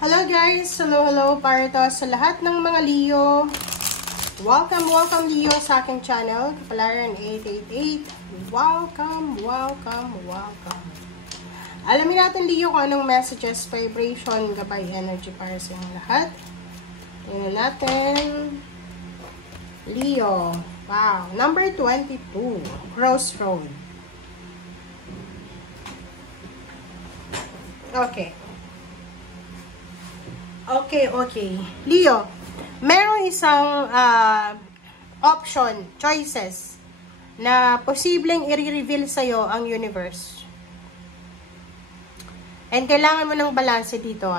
Hello guys! Hello para to sa lahat ng mga Leo. Welcome Leo sa aking channel, Kapalaran 888. Welcome. Alamin natin Leo kung anong messages, vibration, gabay, energy para sa inyong lahat. Tingnan natin. Leo. Wow. Number 22. Crossroad. Okay. Leo, meron isang option, choices, na posibleng i-reveal sa'yo ang universe. And kailangan mo ng balanse dito,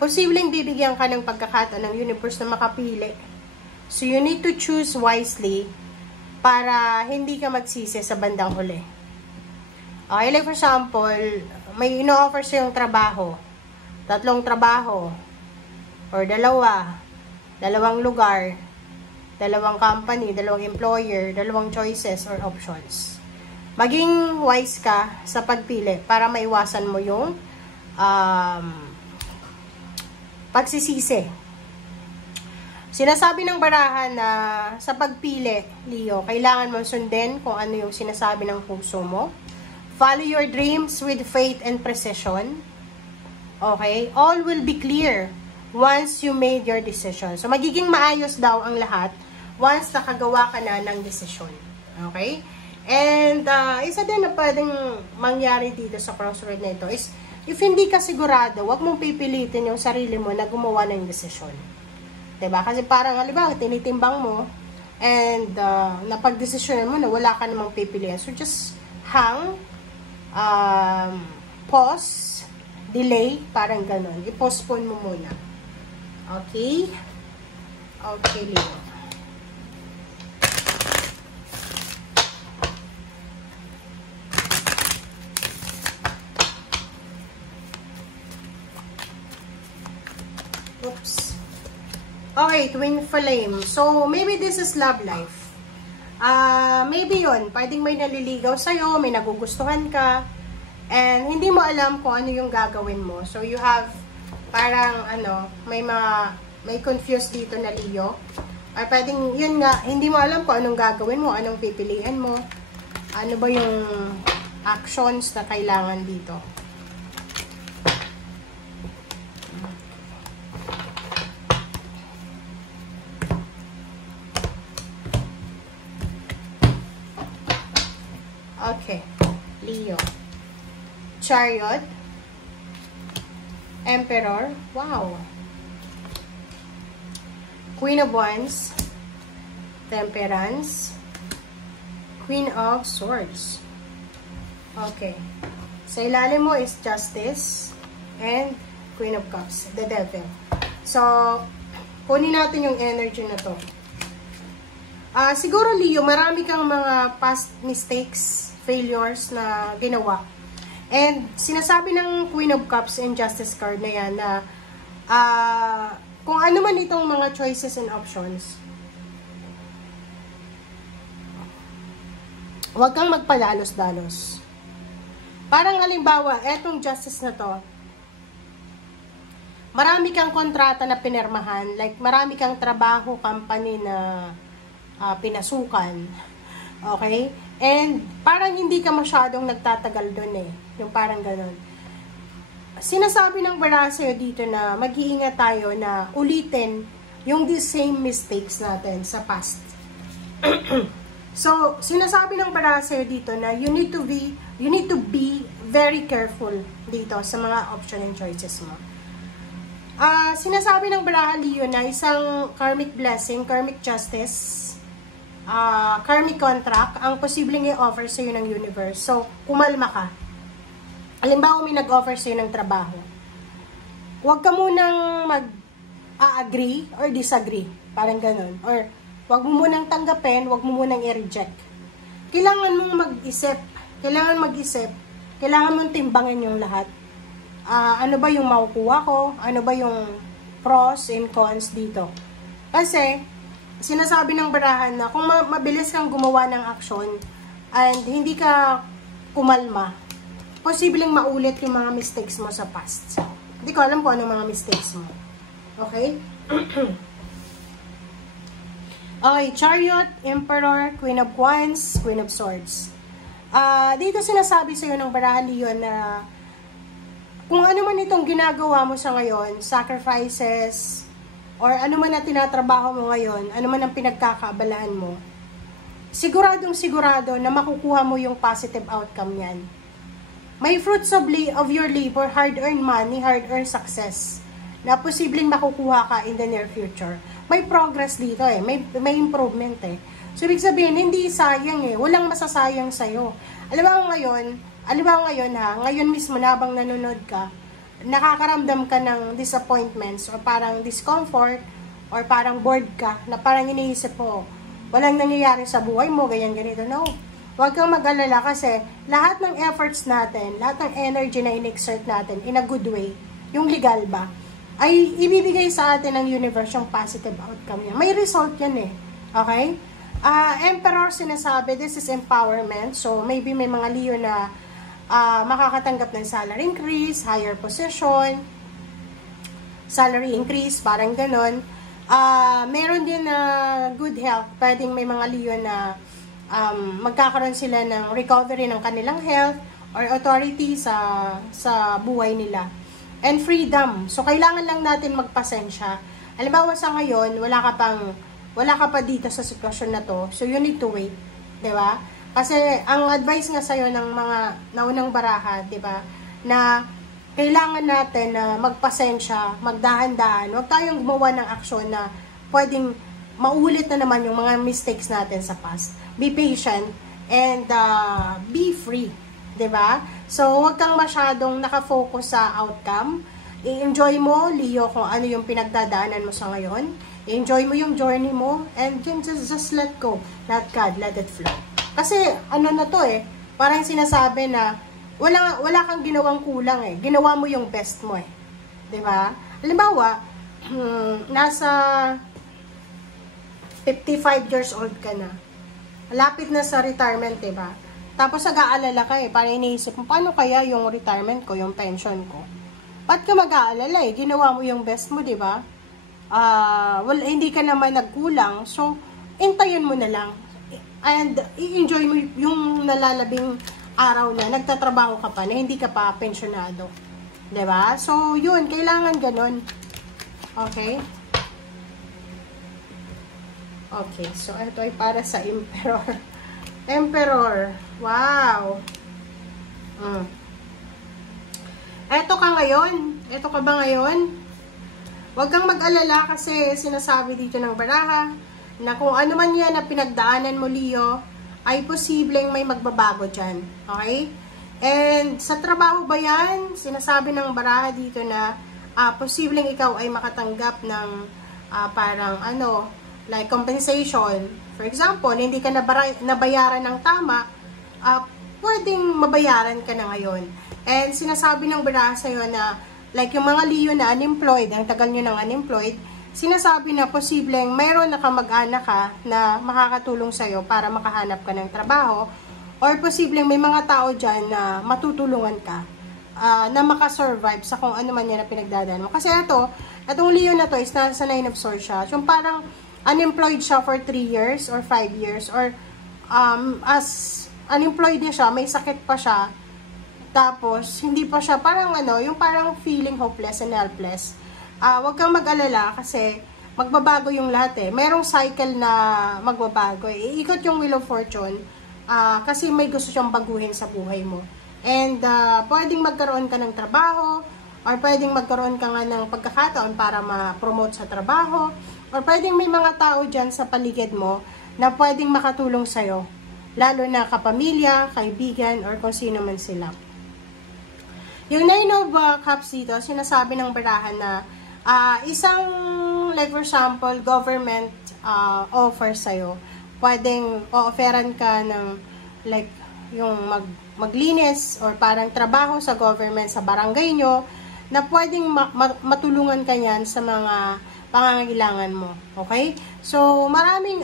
posibleng bibigyan ka ng pagkakataon ng universe na makapili. So, you need to choose wisely para hindi ka magsisi sa bandang huli. Okay, like for example, may ino-offer sa'yong trabaho. 3 trabaho, or 2 lugar, 2 company, 2 employer, 2 choices or options. Maging wise ka sa pagpili para maiwasan mo yung pagsisisi. Sinasabi ng barahan na sa pagpili, Leo, kailangan mo sundin kung ano yung sinasabi ng puso mo. Follow your dreams with faith and precision. Okay? All will be clear once you made your decision. So, magiging maayos daw ang lahat once nakagawa ka na ng decision. Okay? And, isa din na pwedeng mangyari dito sa crossroad na ito is, if hindi ka sigurado, wag mong pipilitin yung sarili mo na gumawa ng decision. Diba? Kasi parang, halimbawa, tinitimbang mo, and napag-desisyonan mo na wala ka namang pipilian. So, just hang, pause, delay, parang ganun. I-postpone mo muna. Okay? Okay, Leo. Oops. Okay, twin flame. So, maybe this is love life. Maybe yun. Pwedeng may naliligaw sa'yo, may nagugustuhan ka, and hindi mo alam kung ano yung gagawin mo. So, you have, parang, may confused dito na Leo. Or pwedeng, yun nga, hindi mo alam kung anong gagawin mo, anong pipiliin mo. Ano ba yung actions na kailangan dito. Okay, Leo. Chariot, Emperor, wow, Queen of Wands, Temperance, Queen of Swords. Okay, sa ilalim mo is Justice and Queen of Cups, the Devil. So, kunin natin yung energy na to. Siguro Leo, marami kang mga past mistakes, failures na ginawa. And sinasabi ng Queen of Cups and Justice card na yan na kung ano man itong mga choices and options, huwag kang magpadalos-dalos. Parang halimbawa, etong Justice na to, marami kang kontrata na pinirmahan, like marami kang trabaho, company na pinasukan. Okay? And parang hindi ka masyadong nagtatagal doon yung parang ganon. Sinasabi ng baraha sa'yo dito na mag-iingat tayo na ulitin yung the same mistakes natin sa past. So, sinasabi ng baraha sa'yo dito na you need to be very careful dito sa mga option and choices mo. Sinasabi ng baraha Leo na isang karmic blessing, karmic justice, karmic contract ang posibleng i-offer sa'yo ng universe. So, kumalma ka. Halimbawa, may nag-offer sa'yo ng trabaho. Huwag ka munang mag-agree or disagree. Parang ganun. Or, huwag mo munang tanggapin, huwag mo munang i-reject. Kailangan mong mag-isip. Kailangan mong timbangin yung lahat. Ano ba yung makukuha ko? Ano ba yung pros and cons dito? Kasi, sinasabi ng barahan na kung mabilis kang gumawa ng action and hindi ka kumalma, posibleng maulit yung mga mistakes mo sa past. Hindi ko alam kung anong mga mistakes mo. Okay? Okay, Chariot, Emperor, Queen of Wands, Queen of Swords. Dito sinasabi sa'yo ng barahan Leo na kung ano man itong ginagawa mo sa ngayon, sacrifices, or ano man na tinatrabaho mo ngayon, ano man ang pinagkakaabalahan mo, siguradong sigurado na makukuha mo yung positive outcome yan. May fruits of your labor, hard-earned money, hard-earned success, na posibleng makukuha ka in the near future. May progress dito eh, may improvement eh. So, ibig sabihin, hindi sayang eh, walang masasayang sa'yo. Alam mo ngayon ngayon mismo na habang nanonood ka, nakakaramdam ka ng disappointments or parang discomfort or parang bored ka na parang iniisip mo, walang nangyayari sa buhay mo, ganyan ganito. No, huwag kang mag-alala kasi lahat ng efforts natin, lahat ng energy na in-exert natin in a good way, yung legal ba, ay ibibigay sa atin ng universe yung positive outcome niya. May result yan eh. Okay? Emperor sinasabi, this is empowerment. So, maybe may mga Leo na makakatanggap ng salary increase, higher position, salary increase, parang ganon. Meron din na good health. Pwedeng may mga Leo na magkakaroon sila ng recovery ng kanilang health or authority sa buhay nila. And freedom. So, kailangan lang natin magpasensya. Halimbawa sa ngayon, wala ka pa dito sa sitwasyon na to. So, you need to wait. Diba? Kasi, ang advice nga sa'yo ng mga naunang baraha, diba? Na, kailangan natin na magpasensya, magdahan-dahan. Huwag tayong gumawa ng aksyon na pwedeng maulit na naman yung mga mistakes natin sa past. Be patient and be free. Diba? So, huwag kang masyadong nakafocus sa outcome. I-enjoy mo, Leo, kung ano yung pinagdadaanan mo sa ngayon. I-enjoy mo yung journey mo. And just let go. Let God, let it flow. Kasi, ano na to eh, parang sinasabi na, wala kang ginawang kulang eh. Ginawa mo yung best mo eh. Diba? Halimbawa, nasa 55 years old ka na. Lapit na sa retirement, diba? Tapos nag-aalala ka eh, parang iniisip mo, paano kaya yung retirement ko, yung pension ko? Ba't ka mag-aalala eh? Ginawa mo yung best mo, di ba? Hindi ka naman nagkulang, so, intayin mo na lang. And, i-enjoy mo yung nalalabing araw na nagtatrabaho ka pa, na hindi ka pa pensionado. Di ba? So, yun, kailangan ganun. Okay? Okay, so, ito ay para sa Emperor. Emperor. Wow. Eto ka ngayon. Eto ka ba ngayon? Huwag kang mag-alala kasi sinasabi dito ng baraha na kung ano man yan na pinagdaanan mo, Leo, ay posibleng may magbabago dyan. Okay? And sa trabaho ba yan? Sinasabi ng baraha dito na posibleng ikaw ay makatanggap ng parang like compensation. For example, hindi ka nabayaran ng tama, pwedeng mabayaran ka na ngayon. And sinasabi ng baraha sa'yo na, like yung mga Leo na unemployed, ang tagal nyo ng unemployed, sinasabi na posibleng mayroon na kamag-anak ka na makakatulong sa'yo para makahanap ka ng trabaho, or posibleng may mga tao dyan na matutulungan ka, na makasurvive sa kung ano man yan na pinagdadaan mo. Kasi itong Leo na to is nasa 9 of Swords siya. Yung parang unemployed siya for 3 years or 5 years, or as unemployed din siya, may sakit pa siya, tapos hindi pa siya parang yung parang feeling hopeless and helpless. Huwag kang mag-alala kasi magbabago yung lahat eh. Merong cycle na magbabago eh. Iikot yung Wheel of Fortune kasi may gusto siyang baguhin sa buhay mo. And pwedeng magkaroon ka ng trabaho, or pwedeng magkaroon ka nga ng pagkakataon para ma-promote sa trabaho, or pwedeng may mga tao dyan sa paligid mo na pwedeng makatulong sa'yo, lalo na kapamilya, kaibigan, or kung sino man sila. Yung 9 of Cups dito, sinasabi ng barahan na isang, like for example, government offer sa'yo. Pwedeng o-offeran ka ng like yung maglinis or parang trabaho sa government, sa barangay nyo, na pwedeng matulungan ka yan sa mga pangangailangan mo. Okay? So, maraming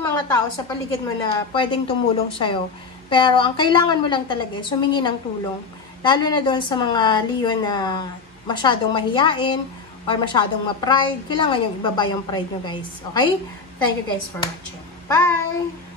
mga tao sa paligid mo na pwedeng tumulong sa'yo. Pero, ang kailangan mo lang talaga, sumingi ng tulong. Lalo na doon sa mga Leo na masyadong mahiyain or masyadong ma-pride. Kailangan yung ibaba yung pride nyo, guys. Okay? Thank you guys for watching. Bye!